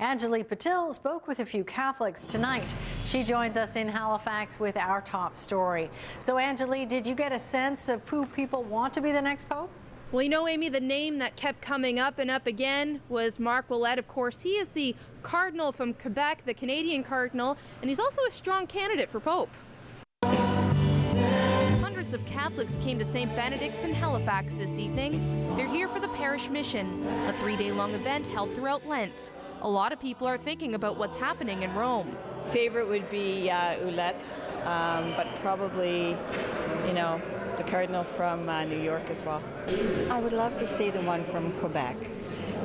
Anjuli Patil spoke with a few Catholics tonight. She joins us in Halifax with our top story. So Anjuli, did you get a sense of who people want to be the next pope? Well, you know, Amy, the name that kept coming up and up again was Marc Ouellet. Of course, he is the cardinal from Quebec, the Canadian cardinal, and he's also a strong candidate for pope. Hundreds of Catholics came to St. Benedict's in Halifax this evening. They're here for the parish mission, a 3-day-long event held throughout Lent. A lot of people are thinking about what's happening in Rome. Favorite would be Ouellet, but probably, you know, the cardinal from New York as well. I would love to see the one from Quebec,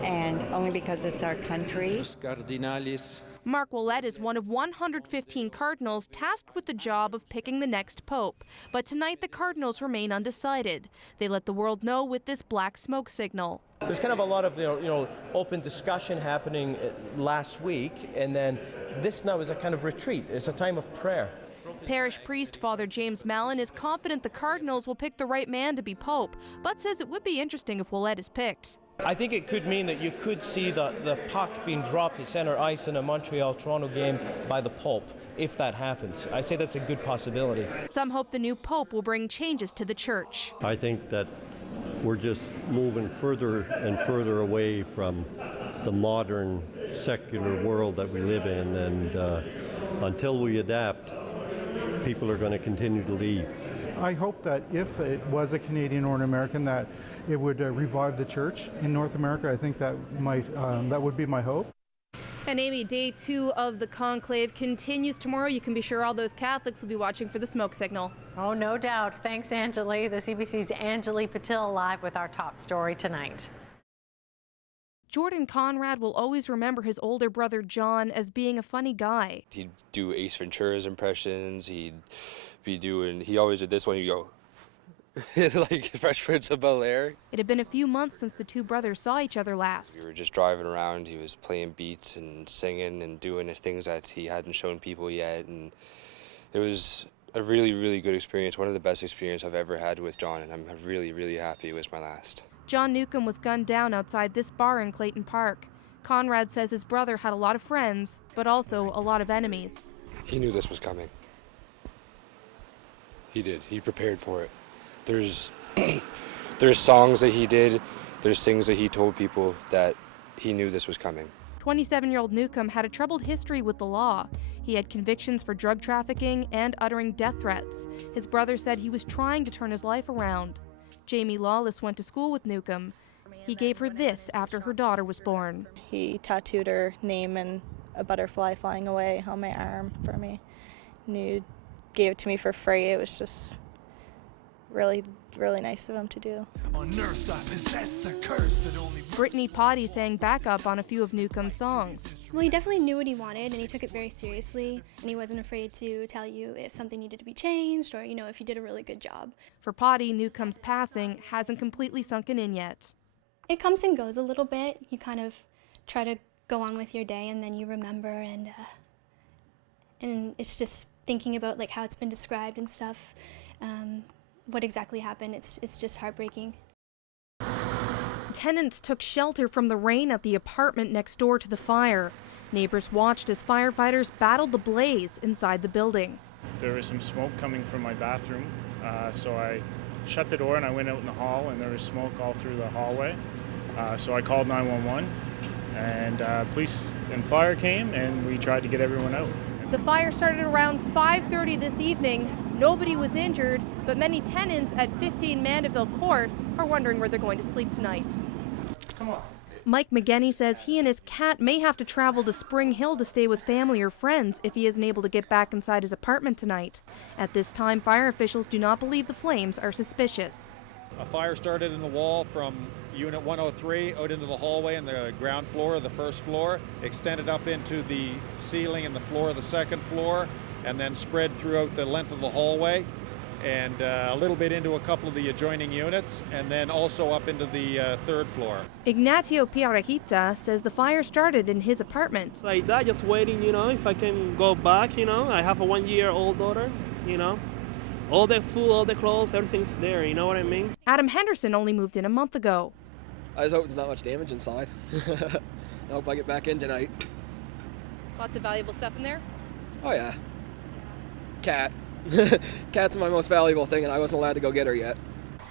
and only because it's our country. Marc Ouellet is one of 115 cardinals tasked with the job of picking the next pope. But tonight the cardinals remain undecided. They let the world know with this black smoke signal. There's kind of a lot of open discussion happening last week, and then this now is a kind of retreat. It's a time of prayer. Parish priest Father James Mallon is confident the cardinals will pick the right man to be pope, but says it would be interesting if Ouellet is picked. I think it could mean that you could see the puck being dropped at center ice in a Montreal-Toronto game by the Pope, if that happens. I say that's a good possibility. Some hope the new pope will bring changes to the church. I think that we're just moving further and further away from the modern secular world that we live in, and until we adapt, people are going to continue to leave. I hope that if it was a Canadian or an American, that it would revive the church in North America. I think that that would be my hope. And Amy, day 2 of the conclave continues tomorrow. You can be sure all those Catholics will be watching for the smoke signal. Oh, no doubt. Thanks, Anjuli. The CBC's Anjuli Patil live with our top story tonight. Jordan Conrad will always remember his older brother John as being a funny guy. He'd do Ace Ventura's impressions. He always did this one. He'd go, like Fresh Prince of Bel-Air. It had been a few months since the two brothers saw each other last. We were just driving around. He was playing beats and singing and doing things that he hadn't shown people yet. And it was a really, really good experience. One of the best experiences I've ever had with John, and I'm really, really happy it was my last. John Newcombe was gunned down outside this bar in Clayton Park. Conrad says his brother had a lot of friends, but also a lot of enemies. He knew this was coming. He did. He prepared for it. There's songs that he did, there's things that he told people that he knew this was coming. 27-year-old Newcombe had a troubled history with the law. He had convictions for drug trafficking and uttering death threats. His brother said he was trying to turn his life around. Jamie Lawless went to school with Newcombe. He gave her this after her daughter was born. He tattooed her name and a butterfly flying away on my arm for me. And he gave it to me for free. It was just really, really nice of him to do. Brittany Potty sang backup on a few of Newcombe's songs. Well, he definitely knew what he wanted, and he took it very seriously, and he wasn't afraid to tell you if something needed to be changed or, if you did a really good job. For Potty, Newcombe's passing hasn't completely sunken in yet. It comes and goes a little bit. You kind of try to go on with your day, and then you remember, and it's just thinking about how it's been described and stuff. What exactly happened, it's just heartbreaking. Tenants took shelter from the rain at the apartment next door to the fire. Neighbors watched as firefighters battled the blaze inside the building. There was some smoke coming from my bathroom, so I shut the door and I went out in the hall, and there was smoke all through the hallway. So I called 911, and police and fire came, and we tried to get everyone out. The fire started around 5:30 this evening. Nobody was injured, but many tenants at 15 Mandeville Court are wondering where they're going to sleep tonight. Come on. Mike McGenney says he and his cat may have to travel to Spring Hill to stay with family or friends if he isn't able to get back inside his apartment tonight. At this time, fire officials do not believe the flames are suspicious. A fire started in the wall from Unit 103 out into the hallway and the ground floor of the first floor, extended up into the ceiling and the floor of the second floor, and then spread throughout the length of the hallway and a little bit into a couple of the adjoining units, and then also up into the third floor. Ignacio Piarajita says the fire started in his apartment. Like that, just waiting, if I can go back, I have a 1-year-old daughter, all the food, all the clothes, everything's there, you know what I mean? Adam Henderson only moved in a month ago. I just hope there's not much damage inside. I hope I get back in tonight. Lots of valuable stuff in there? Oh yeah. Cat. Cat's my most valuable thing, and I wasn't allowed to go get her yet.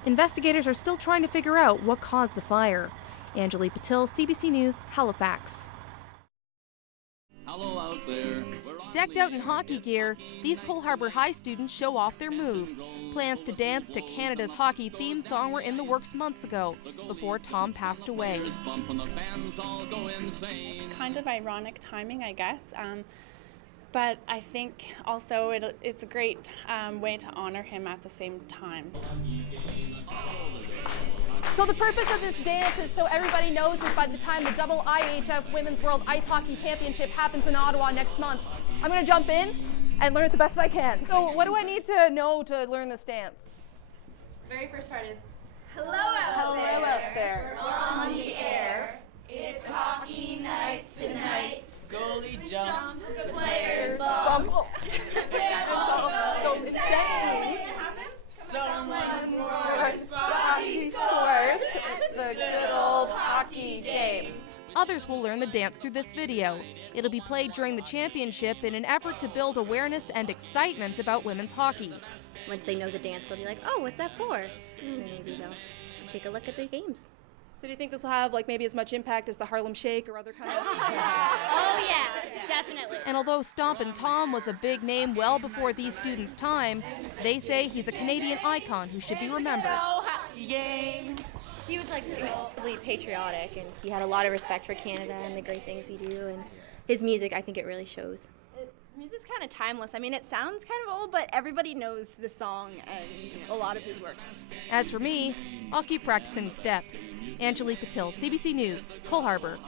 Investigators are still trying to figure out what caused the fire. Anjuli Patil, CBC News, Halifax. Hello out there. Decked out in hockey gear, these Cole Harbour High students show off their moves. Plans to dance to Canada's hockey theme song were in the works months ago, before Tom passed away. It's kind of ironic timing, I guess. But I think also it's a great way to honor him at the same time. So the purpose of this dance is so everybody knows is by the time the double IHF Women's World Ice Hockey Championship happens in Ottawa next month, I'm going to jump in and learn it the best I can. So what do I need to know to learn this dance? The very first part is, hello out there. Hello out there. We're on the air. It's hockey night tonight. Goalie jumps. The players bump. Someone roars, Bobby scores. The good old hockey game. Others will learn the dance through this video. It'll be played during the championship in an effort to build awareness and excitement about women's hockey. Once they know the dance, they'll be like, oh, what's that for? And then maybe they'll take a look at the games. So do you think this will have like maybe as much impact as the Harlem Shake or other kind of... Oh yeah, definitely. And although Stompin Tom was a big name well before these students' time, they say he's a Canadian icon who should be remembered. He was like incredibly patriotic, and he had a lot of respect for Canada and the great things we do, and his music, I think it really shows. Music's kind of timeless. I mean, it sounds kind of old, but everybody knows the song and a lot of his work. As for me, I'll keep practicing the steps. Anjuli Patil, CBC News, Cole Harbour.